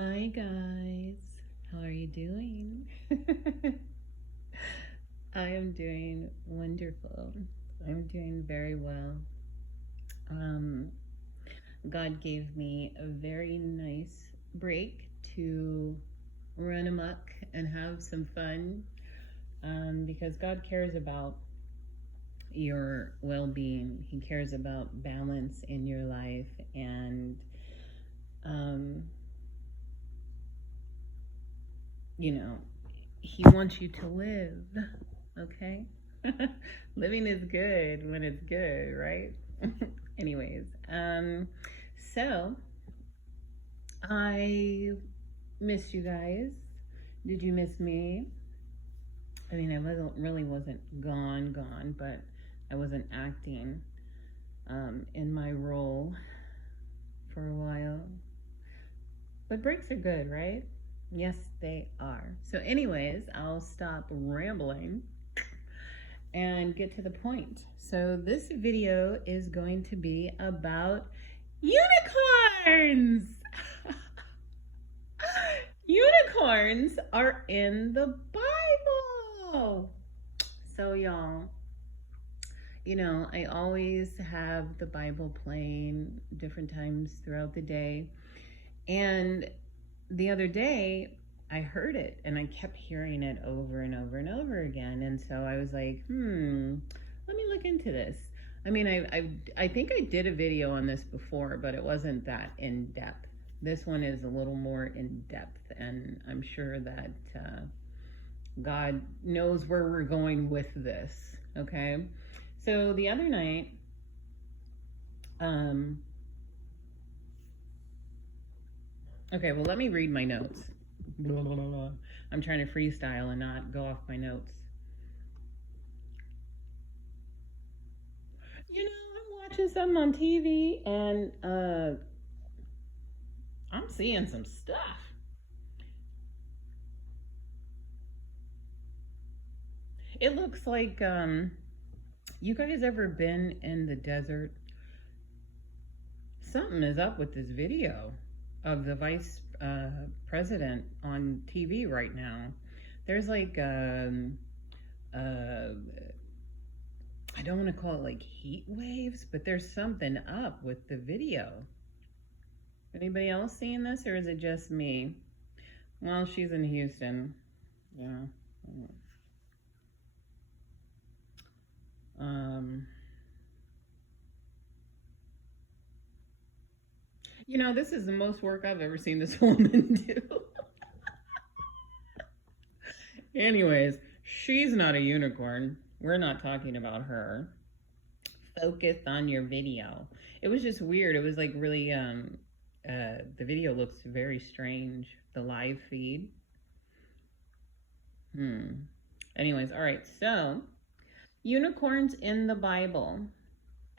Hi guys, how are you doing? I am doing wonderful. I'm doing very well. Um, God gave me a very nice break to run amok and have some fun because God cares about your well being, He cares about balance in your life, and um, you know, He wants you to live, okay? Living is good when it's good, right? Anyways, so I missed you guys. Did you miss me? I mean, I wasn't gone, but I wasn't acting in my role for a while. But breaks are good, right? Yes, they are. So, anyways, I'll stop rambling and get to the point. So, this video is going to be about unicorns. Unicorns are in the Bible. So, y'all, I always have the Bible playing different times throughout the day. And the other day, I heard it and I kept hearing it over and over and over again. And so I was like, let me look into this. I mean, I think I did a video on this before, but it wasn't that in depth. This one is a little more in depth, and I'm sure that God knows where we're going with this. Okay. So the other night, okay, well, let me read my notes. Blah, blah, blah. I'm trying to freestyle and not go off my notes. I'm watching something on TV and I'm seeing some stuff. It looks like you guys ever been in the desert? Something is up with this video of the vice president on TV right now. There's like I don't want to call it like heat waves, but there's something up with the video. Anybody else seeing this, or is it just me? Well, she's in Houston. Yeah. This is the most work I've ever seen this woman do. Anyways, she's not a unicorn. We're not talking about her. Focus on your video. It was just weird. It was like really, the video looks very strange. The live feed. Anyways, all right. So, unicorns in the Bible.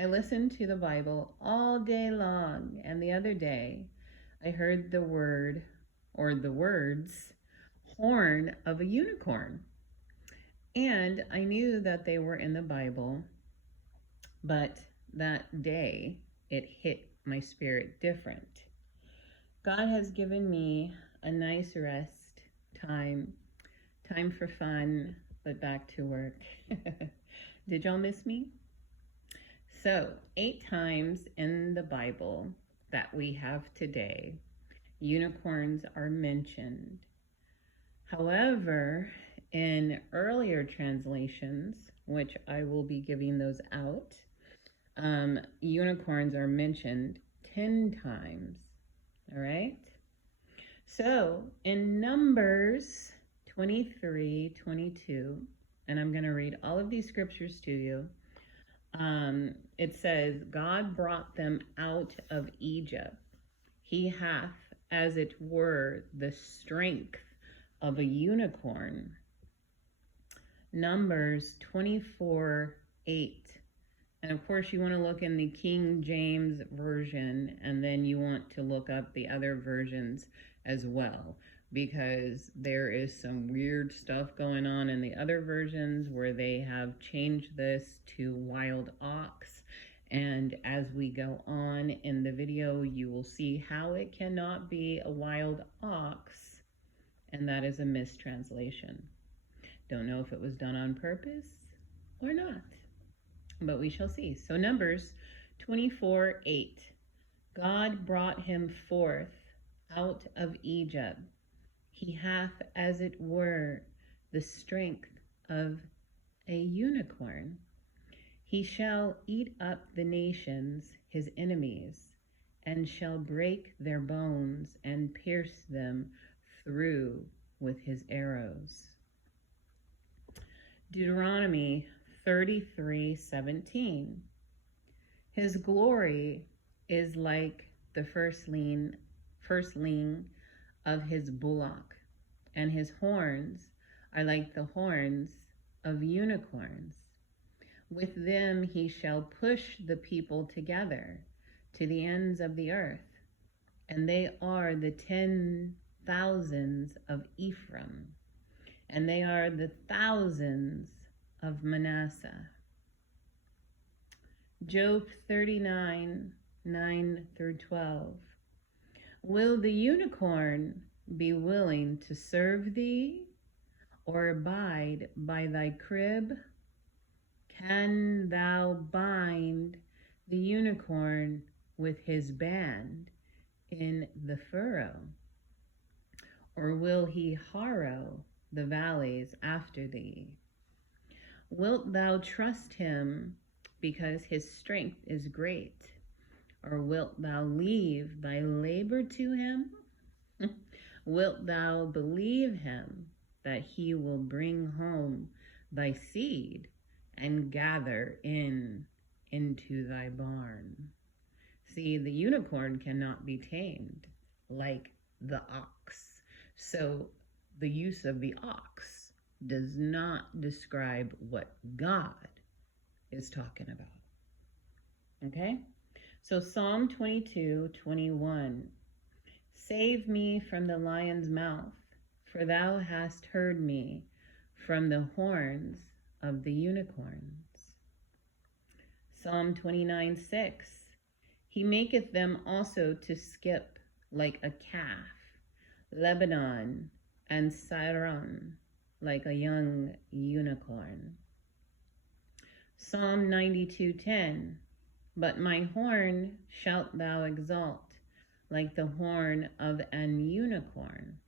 I listened to the Bible all day long, and the other day I heard the word or the words horn of a unicorn. And I knew that they were in the Bible, but that day it hit my spirit different. God has given me a nice rest time for fun, but back to work. Did y'all miss me? So, 8 times in the Bible that we have today, unicorns are mentioned. However, in earlier translations, which I will be giving those out, unicorns are mentioned 10 times. All right? So, in Numbers 23:22, and I'm going to read all of these scriptures to you. It says, God brought them out of Egypt. He hath, as it were, the strength of a unicorn. Numbers 24:8. And of course, you want to look in the King James Version, and then you want to look up the other versions as well, because there is some weird stuff going on in the other versions where they have changed this to wild ox, And as we go on in the video, you will see how it cannot be a wild ox, and that is a mistranslation. Don't know if it was done on purpose or not, but we shall see. So Numbers 24:8. God brought him forth out of Egypt. He hath, as it were, the strength of a unicorn. He shall eat up the nations, his enemies, and shall break their bones and pierce them through with his arrows. Deuteronomy 33:17. His glory is like the firstling of his bullock, and his horns are like the horns of unicorns. With them he shall push the people together to the ends of the earth, and they are the 10,000s of Ephraim, and they are the thousands of Manasseh. Job 39:9-12. Will the unicorn be willing to serve thee, or abide by thy crib? Can thou bind the unicorn with his band in the furrow? Or will he harrow the valleys after thee? Wilt thou trust him because his strength is great? Or wilt thou leave thy labor to him? Wilt thou believe him that he will bring home thy seed and gather into thy barn? See, the unicorn cannot be tamed like the ox. So the use of the ox does not describe what God is talking about. Okay? So Psalm 22:21. Save me from the lion's mouth, for thou hast heard me from the horns of the unicorns. Psalm 29:6. He maketh them also to skip like a calf, Lebanon and Saron like a young unicorn. Psalm 92:10. But my horn shalt thou exalt, like the horn of an unicorn.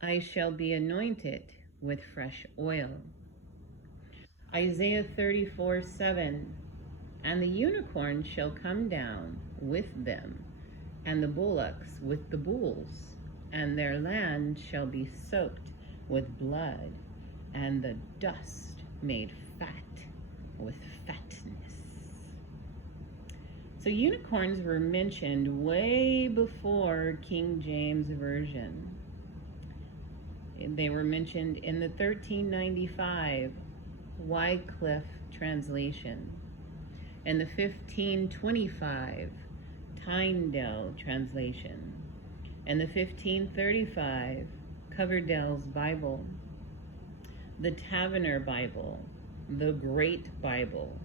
I shall be anointed with fresh oil. Isaiah 34:7. And the unicorn shall come down with them, and the bullocks with the bulls, and their land shall be soaked with blood, and the dust made fat with fatness. So unicorns were mentioned way before King James Version. They were mentioned in the 1395 Wycliffe translation, in the 1525 Tyndale translation, and the 1535 Coverdale's Bible, the Taverner Bible, the Great Bible,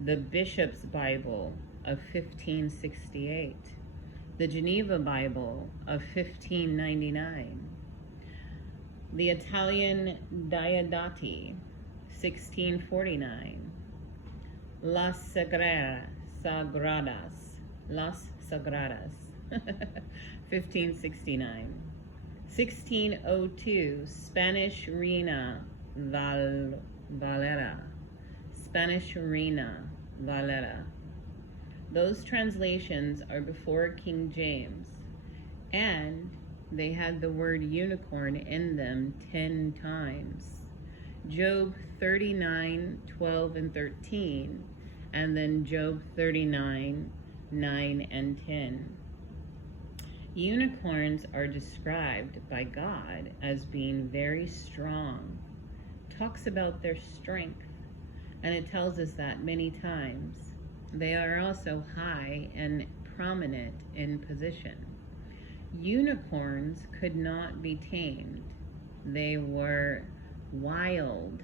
the Bishop's Bible of 1568, the Geneva Bible of 1599, the Italian Diodati, 1649, Las Sagradas, 1569, 1602, Spanish Reina Valera, Spanish Reina Valera. Those translations are before King James, and they had the word unicorn in them 10 times. Job 39:12 and 13, and then Job 39:9 and 10. Unicorns are described by God as being very strong. Talks about their strength, and it tells us that many times. They are also high and prominent in position. Unicorns could not be tamed. They were wild,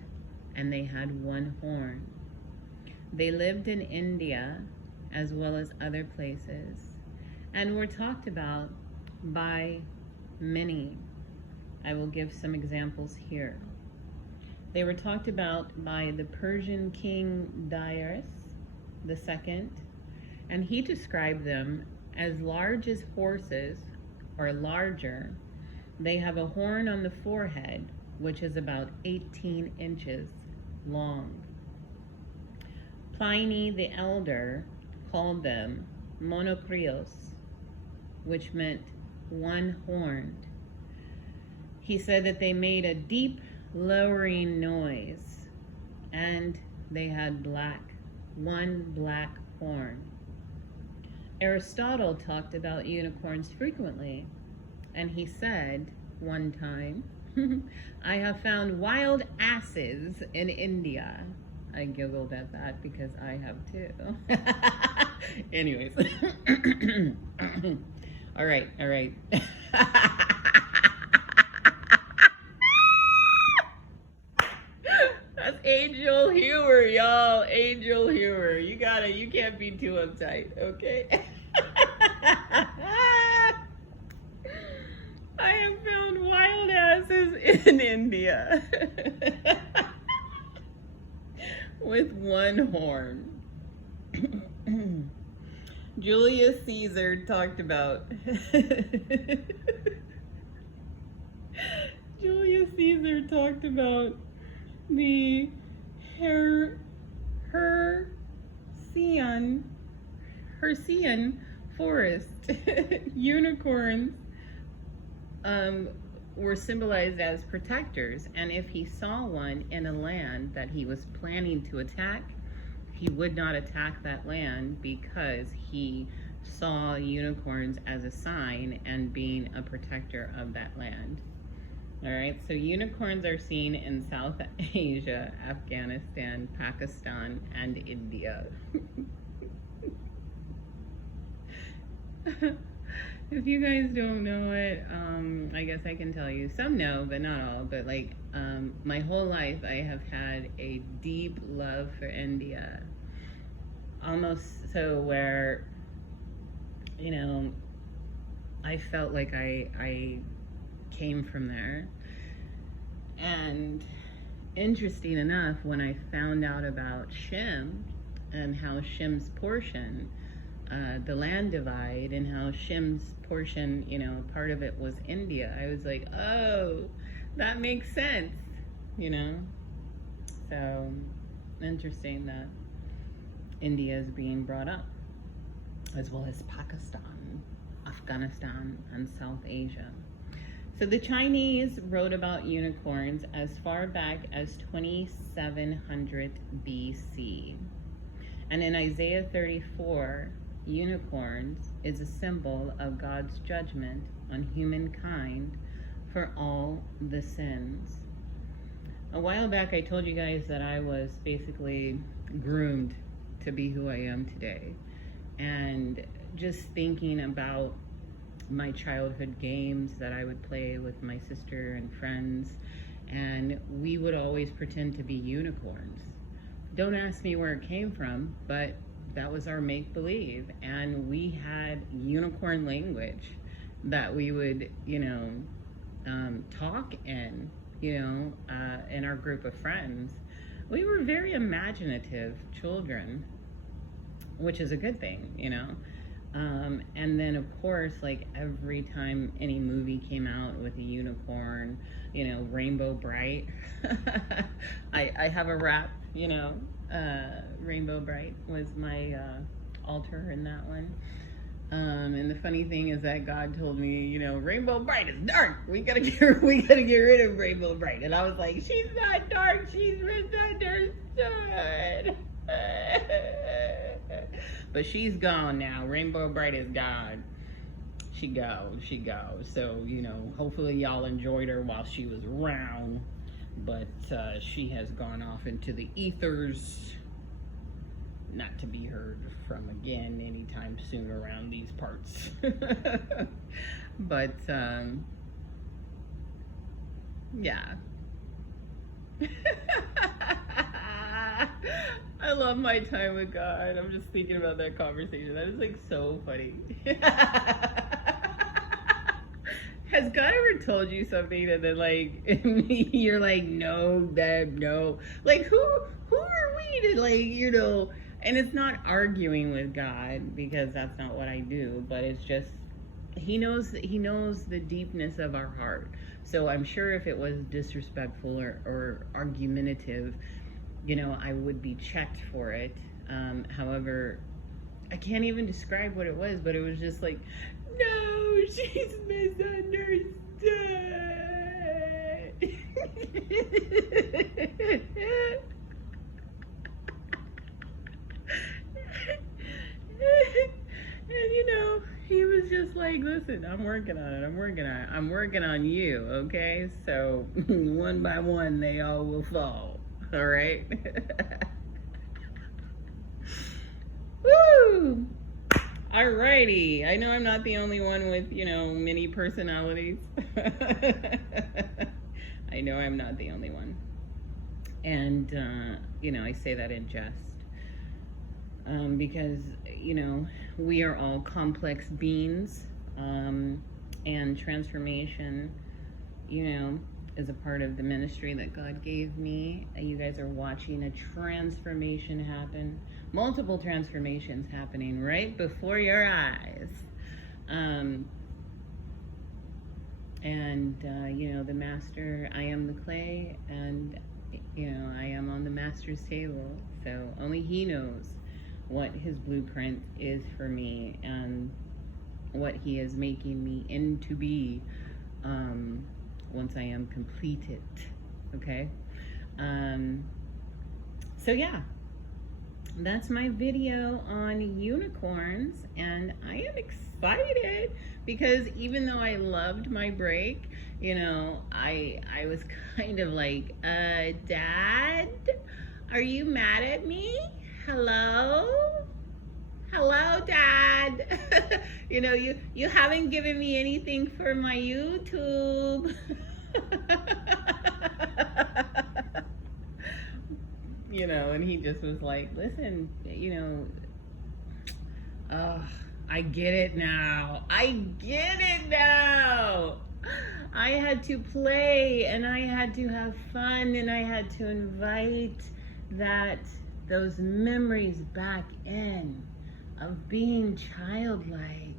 and they had one horn. They lived in India as well as other places and were talked about by many. I will give some examples here. They were talked about by the Persian king Darius II, and he described them as large as horses or larger. They have a horn on the forehead, which is about 18 inches long. Pliny the Elder called them monokrios, which meant one-horned. He said that they made a deep, lowering noise, and they had one black horn. Aristotle talked about unicorns frequently, and he said one time, I have found wild asses in India. I giggled at that because I have too. Anyways. All right. That's angel humor, y'all. Angel humor. You can't be too uptight, okay? I have found wild asses in India. With one horn. Julius Caesar talked about the Hercynian forest. Unicorns were symbolized as protectors, and if he saw one in a land that he was planning to attack, he would not attack that land because he saw unicorns as a sign and being a protector of that land. All right, so unicorns are seen in South Asia, Afghanistan, Pakistan, and India. If you guys don't know it, I guess I can tell you. Some know, but not all. But like, my whole life I have had a deep love for India. Almost so where, you know, I felt like I came from there. And interesting enough, when I found out about Shem and how Shem's portion, the land divide, and how Shem's portion, you know, part of it was India, I was like, oh, that makes sense, you know? So interesting that India is being brought up, as well as Pakistan, Afghanistan, and South Asia. So the Chinese wrote about unicorns as far back as 2700 BC. And in Isaiah 34, unicorns is a symbol of God's judgment on humankind for all the sins. A while back, I told you guys that I was basically groomed to be who I am today. And just thinking about my childhood games that I would play with my sister and friends, and we would always pretend to be unicorns. Don't ask me where it came from, but that was our make-believe, and we had unicorn language that we would, you know, talk in, you know, in our group of friends. We were very imaginative children, which is a good thing, you know. And then of course, like every time any movie came out with a unicorn, you know, Rainbow Bright. I have a rap, you know, Rainbow Bright was my altar in that one. And the funny thing is that God told me, you know, Rainbow Bright is dark. We gotta get rid of Rainbow Bright. And I was like, she's not dark, she's misunderstood. But she's gone now. Rainbow Bright is gone. She goes. So, you know, hopefully y'all enjoyed her while she was around. But she has gone off into the ethers, not to be heard from again anytime soon around these parts. But, yeah. I love my time with God. I'm just thinking about that conversation. That is like so funny. Has God ever told you something and then like you're like, no, Deb, no. Like who are we to like, and it's not arguing with God because that's not what I do, but it's just he knows the deepness of our heart. So I'm sure if it was disrespectful or argumentative, I would be checked for it. However, I can't even describe what it was, but it was just like, no, she's misunderstood. And he was just like, listen, I'm working on it. I'm working on you, okay? So one by one, they all will fall, all right? Woo! Alrighty. I know I'm not the only one with, many personalities. I know I'm not the only one. And, I say that in jest. Because, we are all complex beings, and transformation, is a part of the ministry that God gave me. You guys are watching a transformation happen, multiple transformations happening right before your eyes. The master, I am the clay, and, I am on the master's table. So only he knows what his blueprint is for me and what he is making me into be once I am completed. Okay? So yeah, that's my video on unicorns, and I am excited because even though I loved my break, I was kind of like, Dad, are you mad at me? Hello, Dad. You haven't given me anything for my YouTube. And he just was like, listen, I get it now. I had to play, and I had to have fun, and I had to invite those memories back in of being childlike,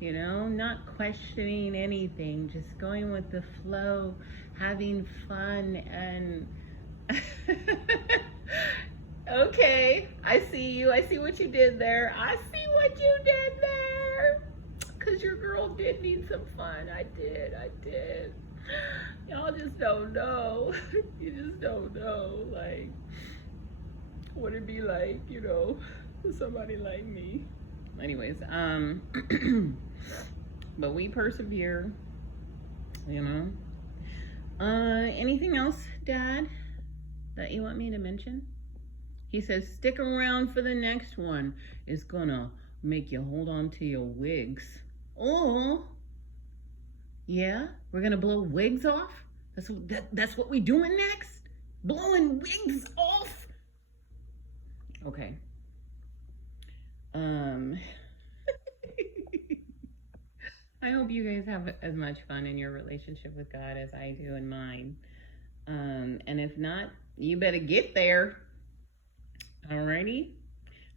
not questioning anything, just going with the flow, having fun, and okay, I see what you did there. Because your girl did need some fun. I did. Y'all just don't know. You just don't know, like, what it'd be like, for somebody like me. Anyways, but we persevere, Anything else, Dad, that you want me to mention? He says, stick around for the next one. It's gonna make you hold on to your wigs. Oh, yeah? We're gonna blow wigs off? That's what we doing next? Blowing wigs off? Okay. I hope you guys have as much fun in your relationship with God as I do in mine. And if not, you better get there. Alrighty?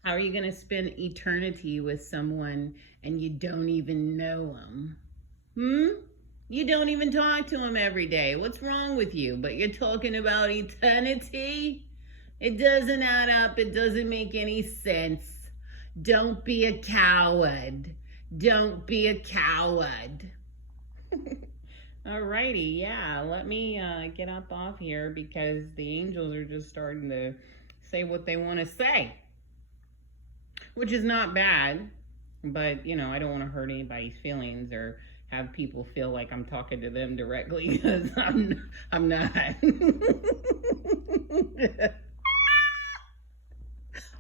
How are you going to spend eternity with someone and you don't even know them? You don't even talk to them every day. What's wrong with you? But you're talking about eternity? It doesn't add up. It doesn't make any sense. Don't be a coward. Don't be a coward. Alrighty, yeah. Let me get up off here because the angels are just starting to say what they want to say. Which is not bad. But, I don't want to hurt anybody's feelings or have people feel like I'm talking to them directly because I'm not.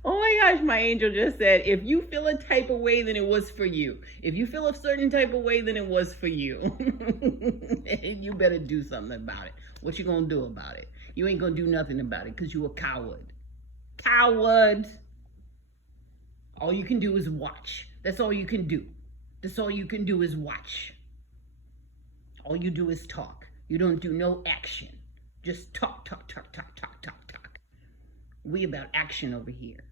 Oh my gosh, my angel just said, if you feel a type of way, then it was for you. If you feel a certain type of way, then it was for you. And you better do something about it. What you gonna do about it? You ain't gonna do nothing about it because you a coward. Coward. All you can do is watch. That's all you can do. That's all you can do is watch. All you do is talk. You don't do no action. Just talk, talk, talk, talk, talk, talk, talk. We about action over here.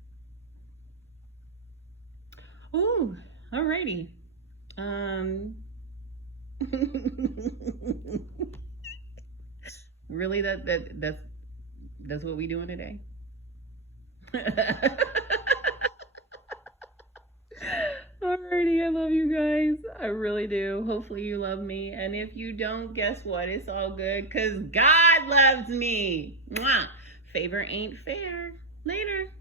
Ooh, alrighty. Really, that's what we doing today? Alrighty, I love you guys. I really do. Hopefully you love me. And if you don't, guess what? It's all good because God loves me. Mwah. Favor ain't fair. Later.